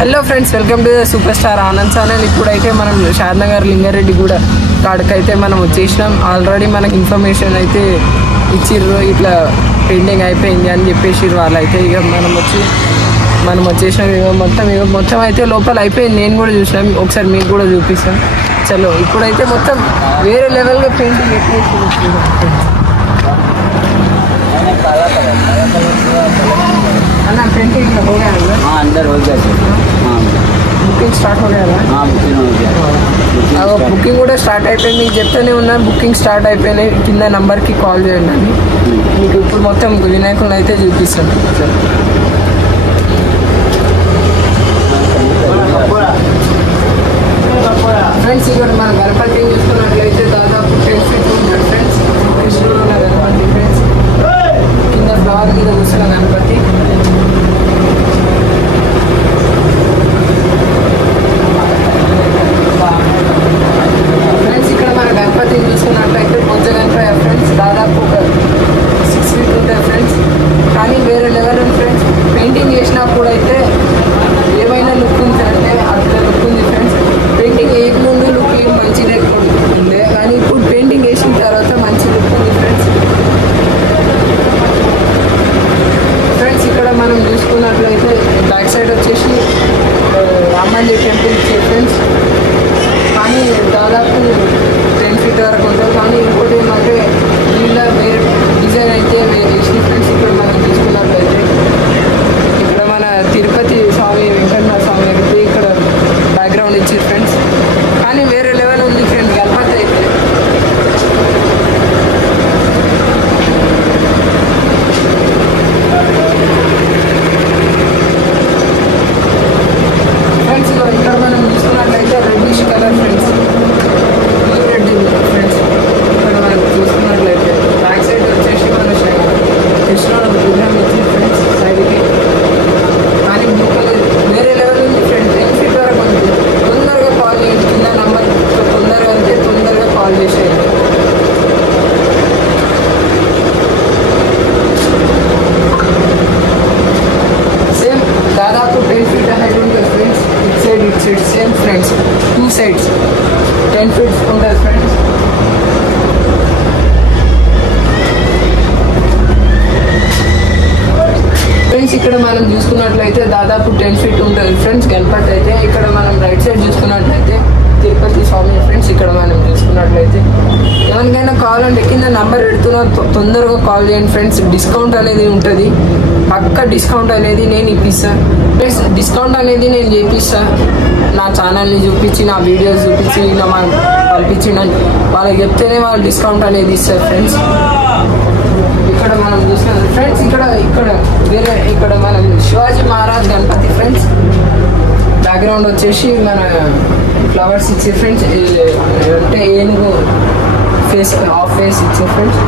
Hello friends, welcome to the super star Anand channel. ఇప్పుడైతే మనం షాద్నగర్ లింగారెడ్డి కూడా కాడకైతే మనం వచ్చేసినాం. ఆల్రెడీ మనకి ఇన్ఫర్మేషన్ అయితే ఇచ్చిర్రు, ఇట్లా పెండింగ్ అయిపోయింది అని చెప్పేసిర్రు వాళ్ళైతే. ఇక మనం వచ్చేసినాం. మొత్తం అయితే లోపల అయిపోయింది. నేను కూడా చూసినాం, ఒకసారి మీకు కూడా చూపిస్తాం. చలో ఇప్పుడైతే మొత్తం వేరే లెవెల్గా పెయింటింగ్ ఎట్లా अन्ना पेंटिंग हो गया है? हाँ अंदर हो गया सर. हाँ बुकिंग स्टार्ट हो गया है? हाँ बुकिंग हो गया. बुकिंग కూడా స్టార్ట్ అయిపోయింది. మీకు చెప్తూనే ఉన్నాను, బుకింగ్ స్టార్ట్ అయిపోయినాయి. కింద నంబర్కి కాల్ చేయండి అని. మీకు ఇప్పుడు మొత్తం వినాయకులను అయితే చూపిస్తాను. ఫ్రెండ్స్, ఇక్కడ మన గణపతిని చూసుకున్నట్లయితే దాదాపు 10 feet ఉంటుంది ఫ్రెండ్స్. కృష్ణుడు ఉన్న గణపతి ఫ్రెండ్స్, కింద ఫ్లవర్ మీద కూర్చున్న గణపతి. ఫ్రెండ్స్, ఇక్కడ మన గణపతిని చూసుకున్నట్లయితే బొజ్జ గణపతి ఫ్రెండ్స్, దాదాపు ఒక 6 feet ఉంటుంది ఫ్రెండ్స్. కానీ వేరే లెవెల్ ఉంది ఫ్రెండ్స్. పెయింటింగ్ చేసినప్పుడు అయితే ఏమైనా లుక్ ఉందంటే అట్లా లుక్ ఉంది ఫ్రెండ్స్. పెయింటింగ్ వేయకముందు లుక్ ఏం మంచి లేకుండే, కానీ ఇప్పుడు పెయింటింగ్ వేసిన తర్వాత మంచి లుక్ ఉంది ఫ్రెండ్స్. ఫ్రెండ్స్, ఇక్కడ మనం చూసుకున్నట్లయితే బ్యాక్ సైడ్ వచ్చేసి రామంజీ టెంపుల్ ఇచ్చే ఫ్రెండ్స్. కానీ దాదాపు 10 feet వరకు ఉంటుంది. కానీ ఇంకోటి ఏమంటే వీళ్ళ వేరే డిజైన్ అయితే వేసిన ఫ్రెండ్స్. ఇక్కడ మనం చూసుకున్నట్లయితే ఇక్కడ మన తిరుపతి స్వామి వెంకటనాథ స్వామి అయితే ఇక్కడ బ్యాక్గ్రౌండ్ ఇచ్చారు ఫ్రెండ్స్. కానీ వేరే లెవెల్ ఉంది ఫ్రెండ్స్ గణపతి అయితే. ఫ్రెండ్స్, ఇక్కడ మనం చూసుకున్నట్లయితే reddish colour friends, Reddy friends. ఇక్కడ మనం చూసుకున్నట్లయితే బ్యాక్ సైడ్ వచ్చేసి మన కృష్ణుడు విగ్రహం వచ్చింది ఫ్రెండ్స్ సైడ్కి. కానీ బ్లూ కలర్ వేరే లెవెల్ ఉంది ఫ్రెండ్స్. 10 feet వరకు ఉంది. తొందరగా కాల్ చేయండి, కింద నంబర్ తొందరగా అంటే తొందరగా కాల్ చేసేయండి. సేమ్ దాదాపు 10 feet హైట్ ఉంటుంది friends. It side same friends, 2 sides 10 feet ఉంటుంది ఫ్రెండ్స్. ఫ్రెండ్స్, ఇక్కడ మనం చూసుకున్నట్లయితే దాదాపు 10 feet ఉంటుంది ఫ్రెండ్స్ గణపతి అయితే. ఇక్కడ మనం రైట్ సైడ్ చూసుకున్నట్లయితే తిరుపతి స్వామి ఫ్రెండ్స్. ఇక్కడ మనం చూసుకున్నట్లయితే ఎవరికైనా కావాలంటే కింద నంబర్ పెడుతున్నా, తొందరగా కాల్ చేయండి ఫ్రెండ్స్. డిస్కౌంట్ అనేది ఉంటుంది, పక్క డిస్కౌంట్ అనేది నేను ఇప్పిస్తాను ఫ్రెండ్స్. డిస్కౌంట్ అనేది నేను చేపిస్తాను. నా ఛానల్ని చూపించి, నా వీడియోస్ చూపించి, నా పంపించిండని వాళ్ళకి చెప్తేనే వాళ్ళు డిస్కౌంట్ అనేది ఇస్తారు ఫ్రెండ్స్. ఇక్కడ మనం చూస్తున్నాం ఫ్రెండ్స్, ఇక్కడ మనం శివాజీ మహారాజ్ గణపతి ఫ్రెండ్స్. బ్యాక్గ్రౌండ్ వచ్చేసి మన ఫ్లవర్స్ ఇచ్చే ఫ్రెండ్స్, అంటే ఏనుగు ఫేస్ హాఫ్ ఫేస్ ఇచ్చే ఫ్రెండ్స్.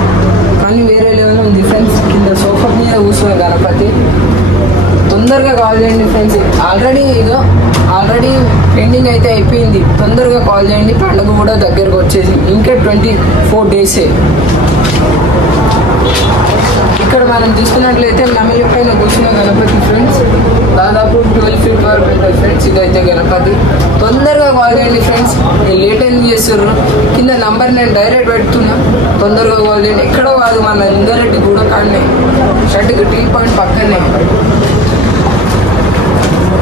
కానీ వేరే లెవెల్ ఉంది ఫ్రెండ్స్. కింద సోఫా మీద కూర్చున్న గణపతి. తొందరగా కాల్ చేయండి ఫ్రెండ్స్. ఆల్రెడీ పెండింగ్ అయితే అయిపోయింది. తొందరగా కాల్ చేయండి, పండుగ కూడా దగ్గరకు వచ్చేసి ఇంకా 24 days. ఇక్కడ మనం చూసుకున్నట్లయితే నమిలి పైన కూర్చున్న గణపతి ఫ్రెండ్స్, దాదాపు 12 feet వరకు ఉంటుంది ఫ్రెండ్స్. ఇదైతే గణపతి. తొందరగా కాల్ చేయండి ఫ్రెండ్స్. నేను లేట్ ఎందుకు చేస్తుర్రు? కింద నంబర్ నేను డైరెక్ట్ పెడుతున్నా, తొందరగా కాల్ చేయండి. ఎక్కడో కాదు, మన లింగారెడ్డి కూడా కాడనే, షర్ట్కి టీ పాయింట్ పక్కనే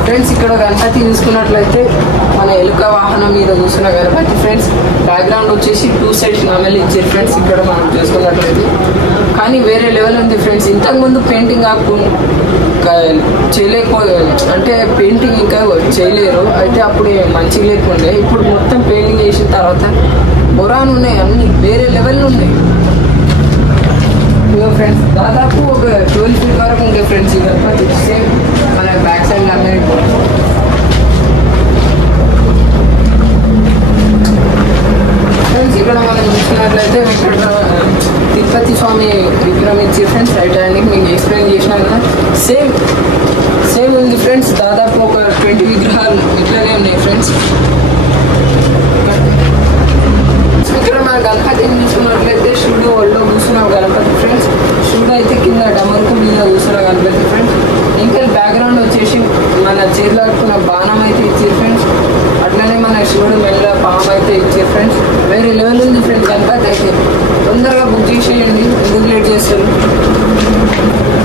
ఫ్రెండ్స్. ఇక్కడ గణపతి చూసుకున్నట్లయితే మన ఎలుక వాహనం మీద కూర్చున్న గణపతి ఫ్రెండ్స్. బ్యాక్గ్రౌండ్ వచ్చేసి 2 sides నమలి ఇచ్చారు ఫ్రెండ్స్. ఇక్కడ మనం చూసుకున్నట్లయితే కానీ వేరే లెవెల్ ఉంది ఫ్రెండ్స్. ఇంతకుముందు పెయింటింగ్ అంటే పెయింటింగ్ ఇంకా చేయలేరు అయితే, అప్పుడు మంచిగా లేకుండే. ఇప్పుడు మొత్తం పెయింటింగ్ చేసిన తర్వాత బొరాన్ ఉన్నాయి, అన్ని వేరే లెవెల్ ఉన్నాయి ఫ్రెండ్స్. దాదాపు ఒక 12 feet వరకు ఉంటాయి ఫ్రెండ్స్ ఈ గణపతి. సేమ్ మన బ్యాక్ సైడ్ అన్నీ ఫ్రెండ్స్. ఇక్కడ మనం చూసుకున్నట్లయితే తిరుపతి స్వామి విగ్రహం ఇచ్చి ఫ్రెండ్స్. రైట్ హ్యాండ్కి మీకు ఎక్స్ప్లెయిన్ చేసినా కదా, సేమ్ ఉంది ఫ్రెండ్స్. దాదాపు ఒక 20 విగ్రహాలు ఇట్లానే ఉన్నాయి ఫ్రెండ్స్. ఇక్కడ మన గణపతిని చూసుకున్నట్లయితే శివుడు ఒళ్ళో కూర్చున్న గణపతి ఫ్రెండ్స్. శివుడు అయితే కింద డమరుకు మీద కూర్చున్న గణపతి ఫ్రెండ్స్. ఇంకా బ్యాక్గ్రౌండ్ వచ్చేసి మన చేతిలో పట్టుకున్న బాణం అయితే ఇచ్చారు ఫ్రెండ్స్. అట్లనే మన శివుడు మెల్ల పాము అయితే ఇచ్చారు ఫ్రెండ్స్. వేరే లెవెల్ ఉంది ఫ్రెండ్స్ గణపతి అయితే. తొందరగా బుక్ చేసేయండి, ఎందుకు లేట్ చేస్తారు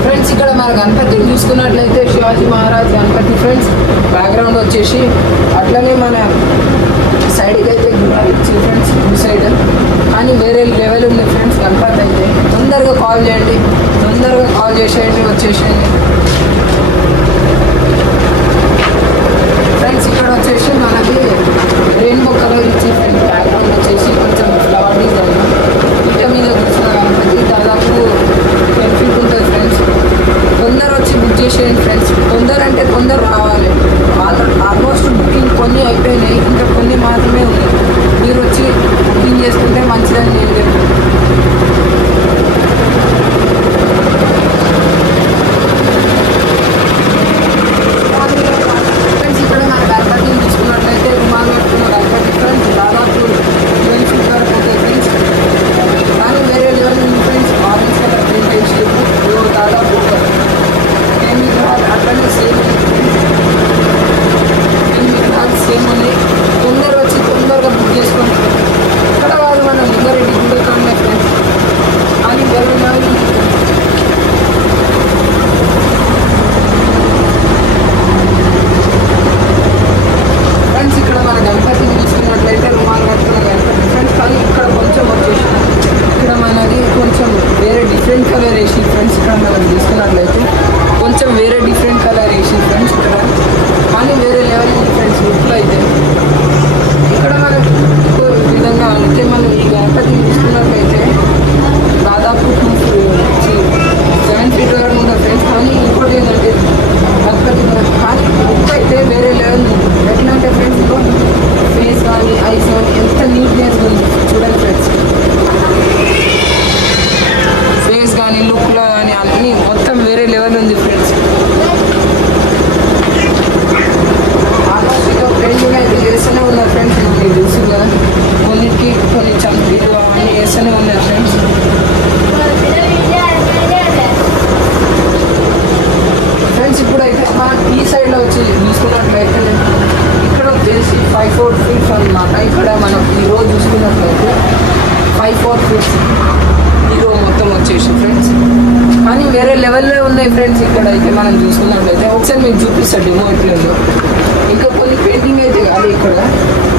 ఫ్రెండ్స్. ఇక్కడ మన గణపతి చూసుకున్నట్లయితే శివాజీ మహారాజ్ గణపతి ఫ్రెండ్స్. బ్యాక్గ్రౌండ్ వచ్చేసి అట్లనే మన సైడ్కి అయితే ఇచ్చి ఫ్రెండ్స్ ఈ సైడ్. కానీ వేరే లెవెల్ ఉంది ఫ్రెండ్స్ గణపతి అయితే. తొందరగా కాల్ చేయండి, తొందరగా కాల్ చేసేయండి, వచ్చేసేయండి ఫ్రెండ్స్. ఇక్కడ వచ్చేసి మనకి రెయిన్బో కలర్ ఇచ్చి ఫ్రెండ్స్. బ్యాక్గ్రౌండ్ వచ్చేసి కొంచెం ఫ్లవర్ డిజైన్ ఇట మీద కూర్చున్న గణపతి. దాదాపు 10 feet ఉంటుంది ఫ్రెండ్స్. తొందర వచ్చి బుక్ చేసేయండి ఫ్రెండ్స్. తొందర అంటే తొందర రావాలి. ఆల్మోస్ట్ బుకింగ్ కొన్ని అయిపోయినాయి, ఇంకా కొన్ని మాత్రమే ఉన్నాయి. మీరు వచ్చి బుకింగ్ చేసుకుంటే మంచిదని నేను చెప్తాను. ఫ్రెండ్స్ ఇక్కడ మన గణపతిని తీసుకున్నట్లయితే రుమాలు కట్టుకున్న గణపతి ఫ్రెండ్స్. దాదాపు 12 feet వరకు ఉంటుంది ఫ్రెండ్స్. కానీ వేరే లెవెల్ ఉంది ఫ్రెండ్స్. ఆరెంజ్ కలర్ ప్రింట్ వేసి దాదాపు 10 విగ్రహాలు అట్లనే సేమ్ సేమ్ ఉంది. తొందర వచ్చి తొందరగా బుక్ చేసుకోండి. ఇక్కడ వాళ్ళు మనం లింగారెడ్డి గుడి ఉన్నాయి ఫ్రెండ్స్. కానీ వేరే లెవెల్ ఉంది ఫ్రెండ్స్. ఇక్కడ మన గణపతిని తీసుకున్నట్లయితే రుమాలు కట్టుకున్న గణపతి ఫ్రెండ్స్. కానీ ఇక్కడ కొంచెం వచ్చేసి ఇక్కడ మనది కొంచెం వేరే డిఫరెంట్ కలర్ వేసి ఫ్రెండ్స్. ఇక్కడ మనం తీసుకున్నట్లయితే కొంచెం వేరే డిఫరెంట్ కలర్ వేసి ఫ్రెండ్స్ ఇక్కడ. కానీ వేరే లెవెల్ ఉంది ఫ్రెండ్స్ లుక్లో అయితే. ఇక్కడ మనం ఇంకో విధంగా అంటే మనం ఈ గణపతిని తీసుకున్నట్లయితే దాదాపు 7 feet వరకు ఉంటుంది ఫ్రెండ్స్. కానీ ఇంకోటి ఏంటంటే గణపతి కానీ లుక్ అయితే వేరే లెవెల్ ఉంది. ఎట్లా అంటే ఫ్రెండ్స్ ఇంకో ఫేస్ కానీ ఐస్ కానీ ఎంత నీట్నెస్ ఉంది చూడండి ఫ్రెండ్స్. ఫేస్ కానీ లుక్లో కానీ అన్నీ మొత్తం వేరే లెవెల్ ఉంది ఫ్రెండ్స్. ఆల్మోస్ట్ ఇక పెయింటింగ్ అయితే చేస్తూనే ఉన్నారు ఫ్రెండ్స్. మీకు తెలుసు కదా, కొన్నిటికి కొన్ని చంపీలు అవన్నీ వేస్తూనే ఉన్నారు ఫ్రెండ్స్. ఫ్రెండ్స్ ఇప్పుడైతే మనం ఈ సైడ్లో వచ్చి చూసుకున్నట్లయితే ఇక్కడ వచ్చేసి 5-4 feet అన్నమాట. ఇక్కడ మనం ఈ రోజు చూసుకున్నట్లయితే 5-4 feet ఈ రోజు మొత్తం వచ్చేసి ఫ్రెండ్స్. కానీ వేరే లెవెల్లో ఉన్నాయి ఫ్రెండ్స్. ఇక్కడ అయితే మనం చూసుకున్నట్లయితే ఒకసారి మీకు చూపిస్తాను డెమో ఎట్లుందో. ఇంకా కొన్ని పెయింటింగ్ అయితే కాదు, ఇక్కడ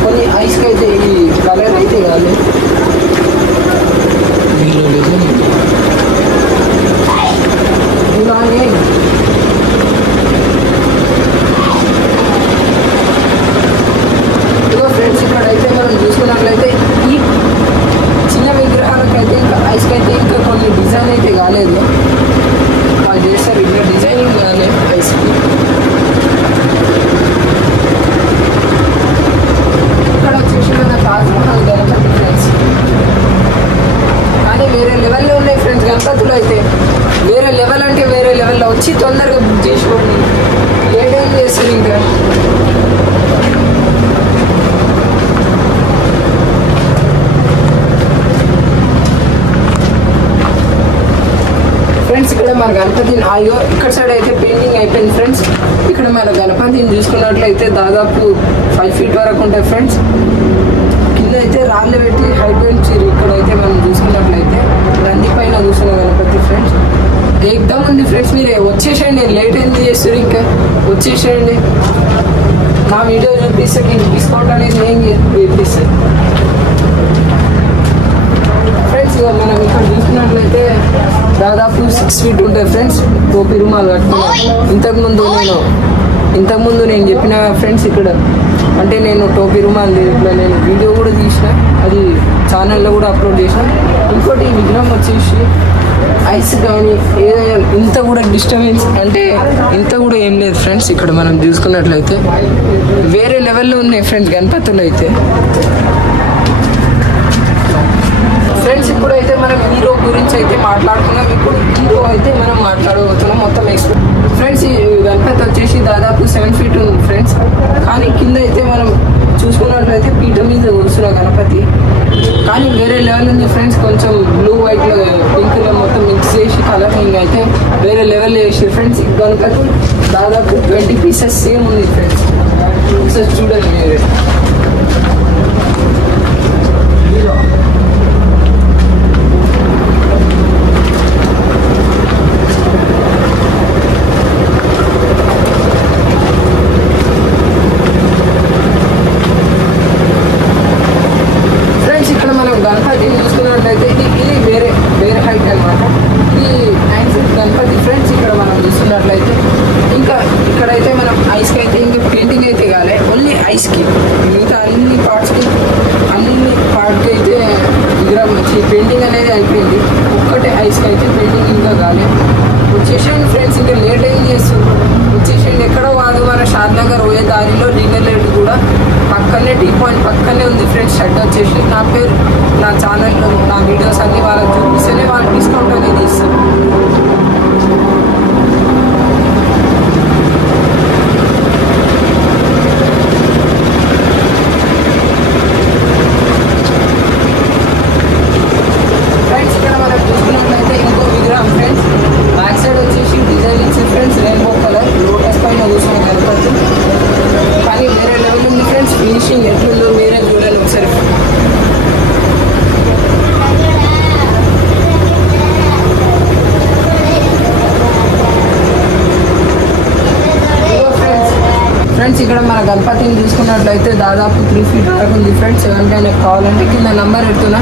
కొన్ని ఐస్కి అయితే ఈ కలర్ అయితే కాదు. ఇలానే ఇదిగో ఫ్రెండ్స్ ఇక్కడ అయితే మనం చూసుకున్నట్లయితే ఈ చిన్న విగ్రహాలకైతే ఇంకా ఐస్కి అయితే ఇంకా కొన్ని డిజైన్ అయితే కాలేదు. వాళ్ళు చేస్తారు ఇక్కడ డిజైనింగ్ కానీ ఐస్కి. ఇక్కడ వచ్చేసి మన తాజ్మహల్ గణపతి ఫ్రెండ్స్. కానీ వేరే లెవెల్లో ఉన్నాయి ఫ్రెండ్స్ గణపతులు అయితే. వేరే లెవెల్ అంటే వేరే లెవెల్లో వచ్చి తొందరగా బుక్ చేసుకోండి. ఏ టైం చేస్తారు ఇంకా. ఫ్రెండ్స్ ఇక్కడ మన గణపతిని అయ్యో ఇక్కడ సైడ్ అయితే పెయింటింగ్ అయిపోయింది ఫ్రెండ్స్. ఇక్కడ మన గణపతిని చూసుకున్నట్లయితే దాదాపు 5 feet వరకు ఉంటాయి ఫ్రెండ్స్. కింద అయితే రాళ్ళు పెట్టి హైట్ పెంచారు. ఇక్కడైతే మనం చూసుకున్నట్లయితే నంది పైన కూర్చున్న గణపతి ఫ్రెండ్స్. ఏకదమ్ ఉంది ఫ్రెండ్స్. మీరు వచ్చేసేయండి, లేట్ ఏంది చేస్తారు ఇంకా వచ్చేసేయండి. నా వీడియో చూపిస్తే డిస్కౌంట్ అనేది నేను చూపిస్తాను ఫ్రెండ్స్. మనం ఇక్కడ చూసుకున్నట్లయితే దాదాపు 6 feet ఉంటాయి ఫ్రెండ్స్. టోపీ రుమాలు కట్టుకున్నాను. ఇంతకుముందు నేను చెప్పిన ఫ్రెండ్స్ ఇక్కడ అంటే నేను టోపీ రుమాలు ఇట్లా నేను వీడియో కూడా తీసిన, అది ఛానల్లో కూడా అప్లోడ్ చేసిన. ఇంకోటి ఈ విగ్రహం వచ్చేసి ఐస్ కానీ ఏదైనా ఇంత కూడా డిస్టర్బెన్స్ అంటే ఇంత కూడా ఏం లేదు ఫ్రెండ్స్. ఇక్కడ మనం చూసుకున్నట్లయితే వేరే లెవెల్లో ఉన్నాయి ఫ్రెండ్స్ గణపతులు అయితే. ఫ్రెండ్స్ ఇప్పుడైతే మనం హీరో గురించి అయితే మాట్లాడుకున్నాం. ఇప్పుడు హీరో అయితే మనం మాట్లాడబోతున్నాం మొత్తం ఎక్స్ప్లెయిన్. ఫ్రెండ్స్ ఈ గణపతి వచ్చేసి దాదాపు 7 feet ఉంది ఫ్రెండ్స్. కానీ కింద అయితే మనం చూసుకున్నట్లయితే పీఠ మీద కూర్చున్న గణపతి. కానీ వేరే లెవెల్ ఉంది ఫ్రెండ్స్. కొంచెం బ్లూ వైట్లో పింక్లో మొత్తం మిక్స్ చేసి కలరింగ్ అయితే వేరే లెవెల్ చేసి ఫ్రెండ్స్. ఈ గణపతి దాదాపు 20 పీసెస్ సేమ్ ఉంది ఫ్రెండ్స్. ఒకసారి చూడండి మీరు. ఫ్రెండ్స్ ఇక్కడ మనం గణపతి చూసుకున్నట్లయితే ఇది వేరే వేరే హైట్ అనమాట. ఇది 9 feet గణపతి ఫ్రెండ్స్. ఇక్కడ మనం చూస్తున్నట్లయితే ఇంకా ఇక్కడైతే మనం ఐస్కి అయితే ఇంకా పెయింటింగ్ అయితే కాలే, ఓన్లీ ఐస్కి. మిగతా అన్ని పార్ట్స్కి అయితే విగ్రహం పెయింటింగ్ అనేది అయిపోయింది. ఒక్కటే ఐస్కి అయితే పెయింటింగ్ ఇంకా కాలే. వచ్చేసేయండి ఫ్రెండ్స్, ఇంకా లేట్ ఏం చేస్తుంది. వచ్చేసేయండి. ఎక్కడో కాదు, మన షాద్నగర్ పోయే దారిలో లీగల్ ఎయిడ్ కూడా పక్కనే, టీ పాయింట్ పక్కనే ఉంది ఫ్రెండ్స్. షర్ట్ వచ్చేసి నా పేరు, నా ఛానల్లో నా వీడియోస్ అన్ని వాళ్ళకి చూపిస్తేనే వాళ్ళు డిస్కౌంట్ అనేది ఇస్తారు. ఫ్రెండ్స్ ఇక్కడ మనం చూసుకున్నట్లయితే ఇంకో విగ్రహం ఫ్రెండ్స్. బ్యాక్ సైడ్ వచ్చేసి డిజైన్ ఇచ్చి ఫ్రెండ్స్ రెయిన్బో కలర్ లోటస్ పైన కూర్చొని కనపడుతూ, కానీ వేరే లెవెల్ ఉంది ఫ్రెండ్స్. ఫినిషింగ్ ఎట్లుందో మీరే చూడండి ఒకసారి. ఫ్రెండ్స్ ఇక్కడ మన గణపతిని చూసుకున్నట్లయితే దాదాపు 3 feet వరకు ఉంది ఫ్రెండ్స్. ఎవరికైనా కావాలంటే కింద నంబర్ పెడుతున్నా,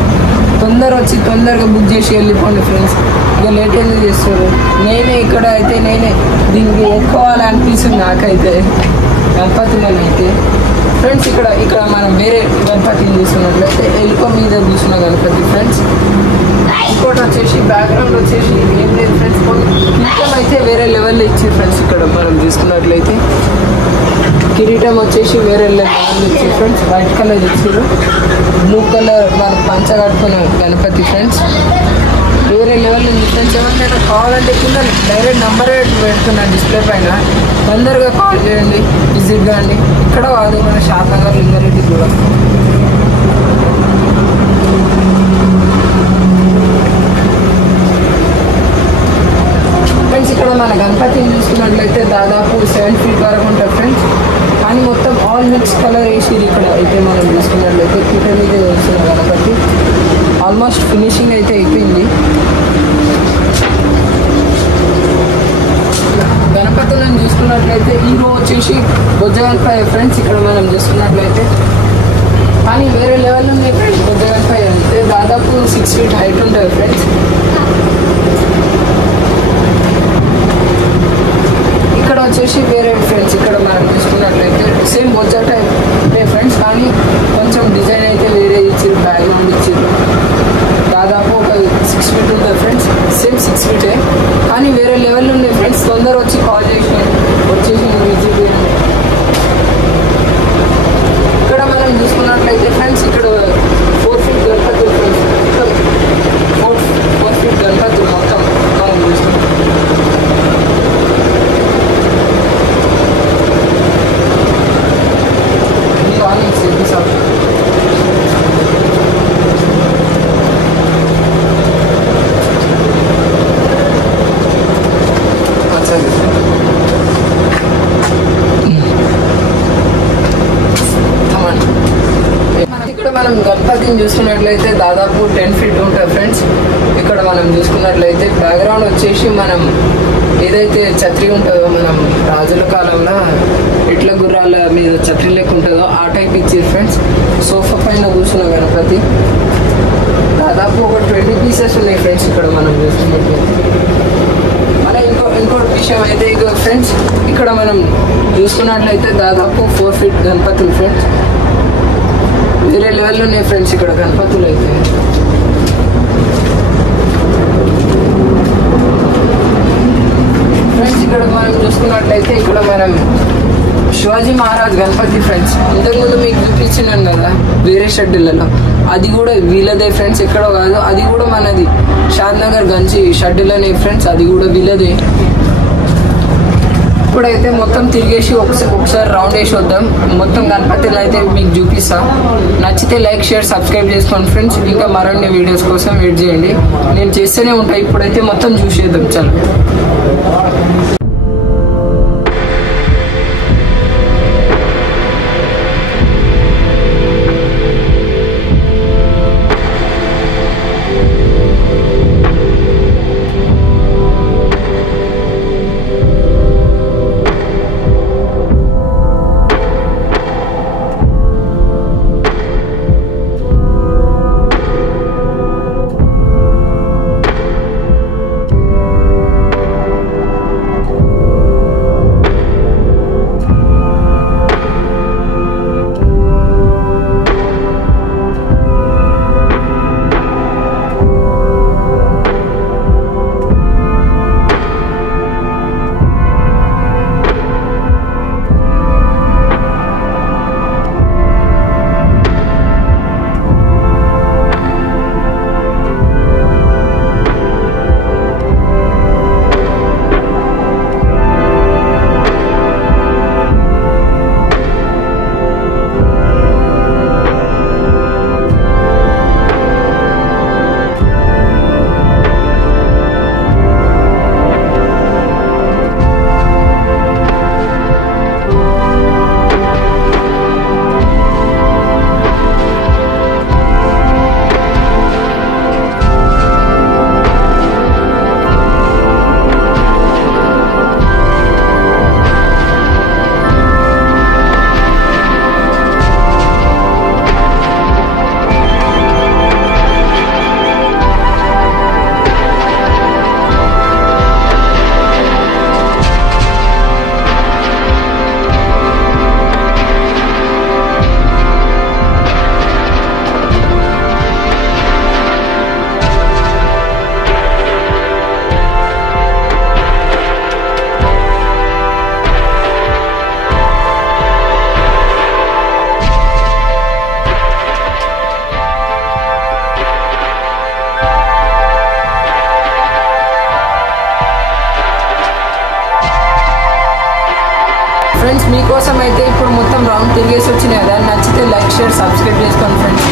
తొందరగా బుక్ చేసి వెళ్ళిపోండి ఫ్రెండ్స్. ఇక లేట్ ఎందుకు చేస్తారు. నేనే దీనికి ఎక్కువాలనిపిస్తుంది నాకైతే గణపతిలోనైతే ఫ్రెండ్స్. ఇక్కడ మనం వేరే గణపతిని చూస్తున్నట్లయితే ఎలుక మీద చూసిన గణపతి ఫ్రెండ్స్. ఇంకోటి వచ్చేసి బ్యాక్గ్రౌండ్ వచ్చేసి ఏం లేదు ఫ్రెండ్స్, కిరీటం అయితే వేరే లెవెల్లో ఇచ్చారు ఫ్రెండ్స్. ఇక్కడ మనం చూసుకున్నట్లయితే కిరీటం వచ్చేసి వేరే లెవెల్ ఇచ్చారు ఫ్రెండ్స్. వైట్ కలర్ ఇచ్చారు, బ్లూ కలర్ మన పంచ కట్టుకున్న గణపతి ఫ్రెండ్స్. వేరే లెవెల్ ఉంది ఫ్రెండ్స్. ఎవరికైనా కావాలంటే కింద డైరెక్ట్ నెంబర్ పెడుతున్నా డిస్ప్లే పైన, తొందరగా కాల్ చేయండి, విజిట్ కాండి. ఇక్కడ కాదు, మన షాద్నగర్ లింగారెడ్డి కూడా. ఫ్రెండ్స్ ఇక్కడ మన గణపతిని చూసుకున్నట్లయితే దాదాపు 7 feet వరకు ఉంటుంది ఫ్రెండ్స్. కానీ మొత్తం ఆల్ మిక్స్ కలర్ వేసి ఇక్కడ అయితే మనం చూసుకున్నట్లయితే పీట మీద వస్తున్న గణపతి ఆల్మోస్ట్ ఫినిషింగ్ అయితే అయిపోయింది. గణపతులను చూసుకున్నట్లయితే హీరో వచ్చేసి బొజ్జగన్పై ఫ్రెండ్స్. ఇక్కడ మనం చూసుకున్నట్లయితే కానీ వేరే లెవెల్ ఉన్నాయి ఫ్రెండ్స్. బొజ్జగన్పై అంటే దాదాపు 6 feet హైట్ ఉంటుంది ఫ్రెండ్స్. ఇక్కడ వచ్చేసి వేరే ఫ్రెండ్స్. ఇక్కడ మనం చూసుకున్నట్లయితే సేమ్ బొజ్జ టైప్ ఫ్రెండ్స్, కానీ కొంచెం డిజైన్ అయితే వేరే ఇచ్చారు, బ్యాక్గ్రౌండ్ ఇచ్చారు. దాదాపు ఒక 6 feet ఉంటుంది ఫ్రెండ్స్. సేమ్ 6 feet కానీ వేరే లెవెల్ ఉన్నాయి ఫ్రెండ్స్. తొందర వచ్చి కాల్ చేసి వచ్చేసి విజిట్ చేయండి. ఇక్కడ మనం చూసుకున్నట్లయితే ఫ్రెండ్స్ ఇక్కడ 4 feet గణపతులు ఫ్రెండ్స్. 4 feet గణపతులు మొత్తం మనం చూసుకున్నాం. ఇక్కడ మనం గణపతిని చూసుకున్నట్లయితే దాదాపు 10 feet ఉంటుంది ఫ్రెండ్స్. ఇక్కడ మనం చూసుకున్నట్లయితే బ్యాక్గ్రౌండ్ వచ్చేసి మనం ఏదైతే ఛత్రి ఉంటుందో, మనం రాజుల కాలంలో ఎట్ల గుర్రాల మీద ఛత్రి లెక్క ఉంటుందో ఆ టైప్ ఇచ్చారు ఫ్రెండ్స్. సోఫా పైన కూర్చున్న గణపతి దాదాపు ఒక 20 pieces ఉన్నాయి ఫ్రెండ్స్. ఇక్కడ మనం చూసుకున్నట్లయితే మన ఇంకోటి విషయం అయితే ఇక ఫ్రెండ్స్, ఇక్కడ మనం చూసుకున్నట్లయితే దాదాపు 4 feet గణపతులు ఫ్రెండ్స్. వేరే లెవెల్లో ఉన్నాయి ఫ్రెండ్స్ ఇక్కడ గణపతులు అయితే. ఫ్రెండ్స్ ఇక్కడ మనం చూసుకున్నట్లయితే ఇక్కడ మనం శివాజీ మహారాజ్ గణపతి ఫ్రెండ్స్. ఇంతకుముందు మీకు చూపించినాను కదా వేరే షెడ్యూళ్ళలో, అది కూడా వీళ్ళదే ఫ్రెండ్స్. ఎక్కడో కాదు, అది కూడా మనది షాద్నగర్ గంజి షెడ్యూల్లోనే ఫ్రెండ్స్. అది కూడా వీళ్ళదే. ఇప్పుడైతే మొత్తం తిరిగేసి ఒకసారి రౌండ్ వేసి వద్దాం. మొత్తం గణపతిలో అయితే మీకు చూపిస్తా. నచ్చితే లైక్, షేర్, సబ్స్క్రైబ్ చేసుకోండి ఫ్రెండ్స్. ఇంకా మరిన్ని వీడియోస్ కోసం వెయిట్ చేయండి, నేను చేస్తూనే ఉంటాను. ఇప్పుడైతే మొత్తం చూసేద్దాం. చలో. ఫ్రెండ్స్ మీకోసం అయితే ఇప్పుడు మొత్తం రౌండ్ తిరిగేసి వచ్చినాయి కదా, నచ్చితే లైక్ షేర్ సబ్స్క్రైబ్ చేసుకోండి ఫ్రెండ్స్.